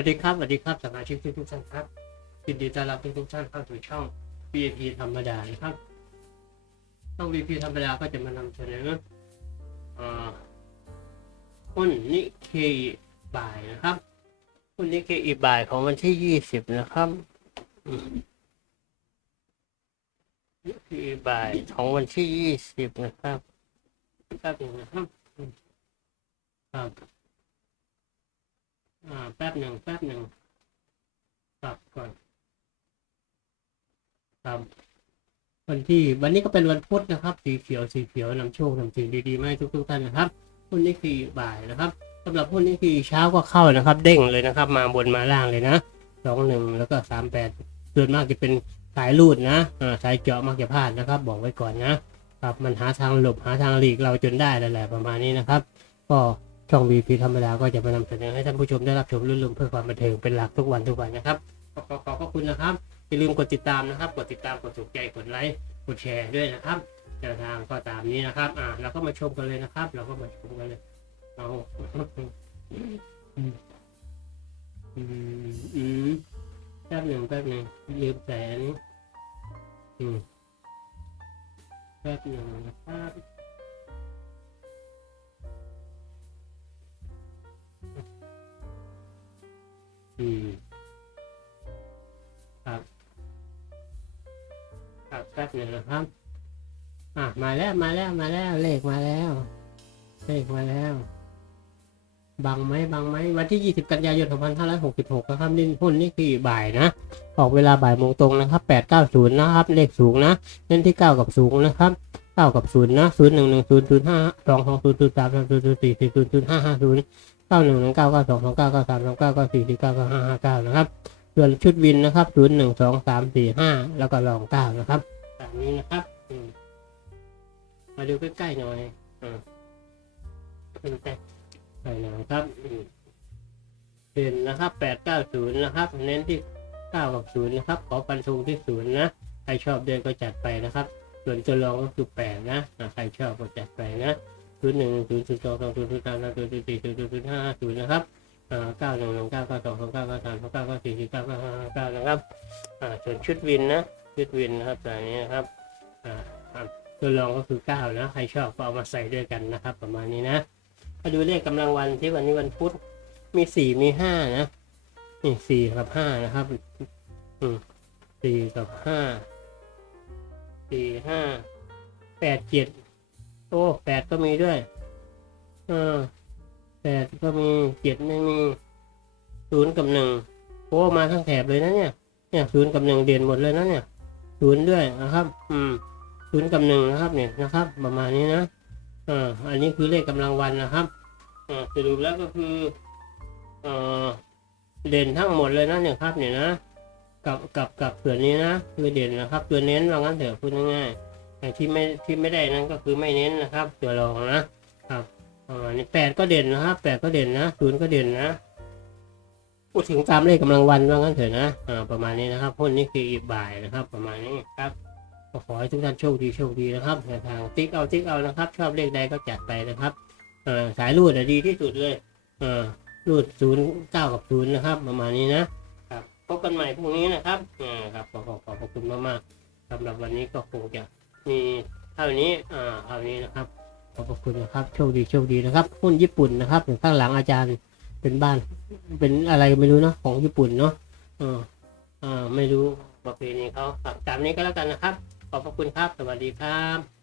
วัสดีครับสวัสดีครับสมาชิกทุกท่านครับยินดีต้อนรับทุกท่านเข้าสู่ช่อง VIP ธรรมดานะครับช่อง VIP ธรรมดาก็จะมานำเสนอเอ่อหุ้นนิเคอิบ่ายนะครับหุ้นนิเคอิบ่ายของวันที่20นะครับนิเคอิบ่ายของวันที่20นะครับแป๊บหนึงนะครับครับ อ่า แป๊บหนึ่งแป๊บหนึ่งปรับก่อนครับวันที่วันนี้ก็เป็นวันพุธนะครับ สีเขียวสีเขียวนำโชคนำสิ่งดีๆมาให้ทุกๆท่านนะครับหุ้นนี้คือบ่ายนะครับสำหรับหุ้นนี้คือเช้าก็เข้านะครับ เด้งเลยนะครับ มาบนมาล่างเลยนะสองหนึ่งแล้วก็สามแปดส่วนมากจะเป็นสายรูดนะอ่าสายเจาะมักจะพลาดนะครับ บอกไว้ก่อนนะครับมันหาทางหลบหาทางหลีกเราจนได้แล้วแหละประมาณนี้นะครับ ก็ ช่อง VP ธรรมดาก็จะมานำเสนอให้ท่านผู้ชมได้รับชมรื่นรมเพื่อความบันเทิงเป็นหลักทุกวันทุกวันนะครับขอขอขอบพระคุณนะครับอย่าลืมกดติดตามนะครับ กดติดตามกดถูกใจกดไลค์กดแชร์ด้วยนะครับแนวทางก็ตามนี้นะครับ อ่าเราก็มาชมกันเลยนะครับ เราก็มาชมกันเลยเอาอืมอืมแป๊บหนึ่งแป๊บหนึ่งลืมแต่อันอืมแป๊บหนึ่งนะครับ อืมครับครับแป๊บหนึ่งนะครับ อะมาแล้วมาแล้วมาแล้ว เลขมาแล้ว เลขมาแล้ว บังไหมบังไหมวันที่ 20 กันยายน 2566นะครับนี่หุ้นนี่คือบ่ายนะ ออกเวลาบ่ายโมงตรงนะครับ 890 นะครับ เลขสูงนะเน้นที่ 9 กับสูงนะครับ9กับ0นะ0 1 1 0 0 5 2 2 0 0 3 3 0 0 4 4 0 0 5 5 0 เก้าหนึ่งหนึ่งเก้าเก้าสองสองเก้าเก้าสามสองเก้าเก้าสี่สี่เก้าเก้าห้าห้าเก้านะครับ ส่วนชุดวินนะครับศูนย์หนึ่งสองสามสี่ห้าแล้วก็รองเก้านะครับแบบนี้นะครับมาดูใกล้ๆหน่อยอ่าใกล้ๆหน่อยครับอืมเด่นนะครับแปดเก้าศูนย์นะครับ เน้นที่เก้ากับศูนย์นะครับ ขอฟันธงที่ศูนย์นะ ใครชอบเดินก็จัดไปนะครับ ส่วนตัวรองก็คือแปดนะ ใครชอบก็จัดไปนะ ศูนย์หนึ่งศูนย์ศูนย์สองสองศูนย์ศูนย์สามสามศูนย์ศูนย์สี่ศูนย์ศูนย์ศูนย์ห้าศูนย์นะครับเก้าหนึ่งหนึ่งเก้าเก้าสองสองเก้าเก้าสามเก้าเก้าสี่สี่เก้าเก้าห้าห้าเก้านะครับอ่าส่วนชุดวินนะชุดวินนะครับแบบนี้นะครับอ่าตัวรองก็คือเก้านะใครชอบก็เอามาใส่ด้วยกันนะครับ ประมาณนี้นะมาดูเลขกำลังวันที่วันนี้วันพุธมีสี่มีห้านะนี่สี่กับห้านะครับอืมสี่กับห้าสี่ห้าแปดเจ็ด โอ้แปดก็มีด้วย เออแปดก็มีเจ็ดไม่มีศูนย์กับหนึ่งโอ้มาทั้งแถบเลยนะเนี่ย เนี่ยศูนย์กับหนึ่งเด่นหมดเลยนะเนี่ยศูนย์ด้วยนะครับ อืมศูนย์กับหนึ่งนะครับ เนี่ยนะครับ ประมาณนี้นะอ่าอันนี้คือเลขกำลังวันนะครับอ่าสรุปแล้วก็คือเอ่อเด่นทั้งหมดเลยนะเนี่ยครับ เนี่ยนะกับกับกับส่วนนี้นะคือเด่นนะครับ ตัวเน้นว่างั้นเถอะพูดง่ายๆ ที่ไม่ที่ไม่ได้นั้นก็คือไม่เน้นนะครับ ตัวรองนะครับประมานี้แปดก็เด่นนะครับแปดก็เด่นนะศูนย์ก็เด่นนะพูดถึงตามเลขกำลังวันว่างั้นเถอะนะอ่าประมาณนี้นะครับหุ้นนี้คืออีกบ่ายนะครับ ประมาณนี้ครับก็ขอให้ทุกท่านโชคดีโชคดีนะครับทางติ๊กเอาติ๊กเอานะครับ ชอบเลขใดก็จัดไปนะครับเอ่อสายรูดดีที่สุดเลยเอ่อรูดศูนย์เก้ากับศูนย์นะครับ ประมาณนี้นะครับพบกันใหม่พรุ่งนี้นะครับอ่าครับขอขอขอบพระคุณมากๆสำหรับวันนี้ก็คงจะ มีเท่านี้อ่าเท่านี้นะครับขอบคุณนะครับโชคดีโชคดีนะครับหุ้นญี่ปุ่นนะครับข้างหลังอาจารย์เป็นบ้าน เป็นอะไรไม่รู้เนาะของญี่ปุ่นเนาะอออ่าไม่รู้ประเพณีเขาตามนี้ก็แล้วกันนะครับ ขอบพระคุณครับ สวัสดีครับ